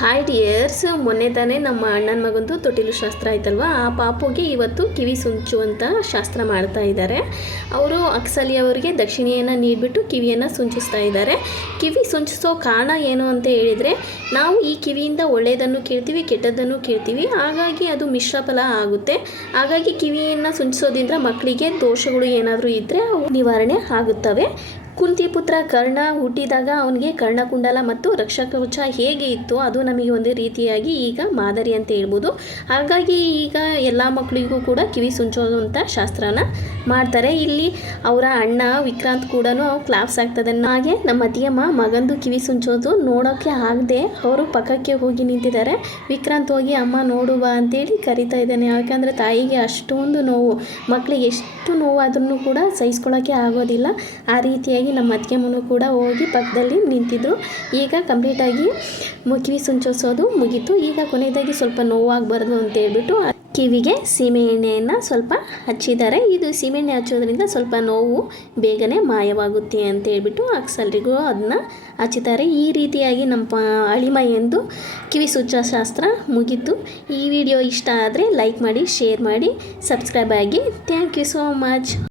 Hi dears, ಮೊನ್ನೆ ತಾನೇ ನಮ್ಮ ಅಣ್ಣನ ಮಗಂದು ತೊಟ್ಟಿಲು ಶಾಸ್ತ್ರ ಆಯ್ತಲ್ವ. ಆ ಪಾಪುಗೆ ಇವತ್ತು ಕಿವಿ ಸುಂಚುವಂಥ ಶಾಸ್ತ್ರ ಮಾಡ್ತಾ ಇದ್ದಾರೆ. ಅವರು ಅಕ್ಸಲಿ ಅವರಿಗೆ ದಕ್ಷಿಣೆಯನ್ನು ನೀಡಿಬಿಟ್ಟು ಕಿವಿಯನ್ನು ಸುಂಚಿಸ್ತಾ ಇದ್ದಾರೆ. ಕಿವಿ ಸುಂಚಿಸೋ ಕಾರಣ ಏನು ಅಂತ ಹೇಳಿದರೆ, ನಾವು ಈ ಕಿವಿಯಿಂದ ಒಳ್ಳೆಯದನ್ನು ಕೇಳ್ತೀವಿ, ಕೆಟ್ಟದ್ದನ್ನು ಕೇಳ್ತೀವಿ. ಹಾಗಾಗಿ ಅದು ಮಿಶ್ರ ಫಲ ಆಗುತ್ತೆ. ಹಾಗಾಗಿ ಕಿವಿಯನ್ನು ಸುಂಚಿಸೋದ್ರಿಂದ ಮಕ್ಕಳಿಗೆ ದೋಷಗಳು ಏನಾದರೂ ಇದ್ದರೆ ಅವು ನಿವಾರಣೆ ಆಗುತ್ತವೆ. ಕುಂತಿಪುತ್ರ ಕರ್ಣ ಹುಟ್ಟಿದಾಗ ಅವನಿಗೆ ಕರ್ಣಕುಂಡಲ ಮತ್ತು ರಕ್ಷಕವಚ ಹೇಗೆ ಇತ್ತು ಅದು ನಮಗೆ ಒಂದು ರೀತಿಯಾಗಿ ಈಗ ಮಾದರಿ ಅಂತ ಹೇಳ್ಬೋದು. ಹಾಗಾಗಿ ಈಗ ಎಲ್ಲ ಮಕ್ಕಳಿಗೂ ಕೂಡ ಕಿವಿ ಸುಂಚೋದಂಥ ಶಾಸ್ತ್ರನ ಮಾಡ್ತಾರೆ. ಇಲ್ಲಿ ಅವರ ಅಣ್ಣ ವಿಕ್ರಾಂತ್ ಕೂಡ ಕ್ಲಾಪ್ಸ್ ಆಗ್ತದೆ. ಹಾಗೆ ನಮ್ಮ ಅತ್ತಿಯಮ್ಮ ಮಗಂದು ಕಿವಿ ಸುಂಚೋದು ನೋಡೋಕ್ಕೆ ಆಗದೆ ಅವರು ಪಕ್ಕಕ್ಕೆ ಹೋಗಿ ನಿಂತಿದ್ದಾರೆ. ವಿಕ್ರಾಂತ್ ಹೋಗಿ ಅಮ್ಮ ನೋಡುವ ಅಂತೇಳಿ ಕರಿತಾ ಇದ್ದಾನೆ. ಯಾಕಂದರೆ ತಾಯಿಗೆ ಅಷ್ಟೊಂದು ನೋವು, ಮಕ್ಕಳಿಗೆ ಎಷ್ಟು ನೋವಾದ್ರೂ ಕೂಡ ಸಹಿಸ್ಕೊಳ್ಳೋಕ್ಕೆ ಆಗೋದಿಲ್ಲ. ಆ ರೀತಿಯಾಗಿ ನಮ್ಮ ಅತ್ತಿಗೆಮ್ಮನೂ ಕೂಡ ಹೋಗಿ ಪಕ್ಕದಲ್ಲಿ ನಿಂತಿದ್ರು. ಈಗ ಕಂಪ್ಲೀಟಾಗಿ ಕಿವಿ ಸುಂಚೋಸೋದು ಮುಗೀತು. ಈಗ ಕೊನೆಯದಾಗಿ ಸ್ವಲ್ಪ ನೋವಾಗಬಾರ್ದು ಅಂತ ಹೇಳ್ಬಿಟ್ಟು ಕಿವಿಗೆ ಸೀಮೆ ಎಣ್ಣೆಯನ್ನು ಸ್ವಲ್ಪ ಹಚ್ಚಿದ್ದಾರೆ. ಇದು ಸೀಮೆ ಎಣ್ಣೆ ಹಚ್ಚೋದ್ರಿಂದ ಸ್ವಲ್ಪ ನೋವು ಬೇಗನೆ ಮಾಯವಾಗುತ್ತೆ ಅಂತ ಹೇಳ್ಬಿಟ್ಟು ಅಕ್ಸಲ್ರಿಗೂ ಅದನ್ನ ಹಚ್ಚಿದ್ದಾರೆ. ಈ ರೀತಿಯಾಗಿ ನಮ್ಮ ಅಳಿಮಯ್ಯಂದು ಕಿವಿ ಸುಚ್ಚೋ ಶಾಸ್ತ್ರ ಮುಗೀತು. ಈ ವಿಡಿಯೋ ಇಷ್ಟ ಆದರೆ ಲೈಕ್ ಮಾಡಿ, ಶೇರ್ ಮಾಡಿ, ಸಬ್ಸ್ಕ್ರೈಬ್ ಆಗಿ. Thank you so much.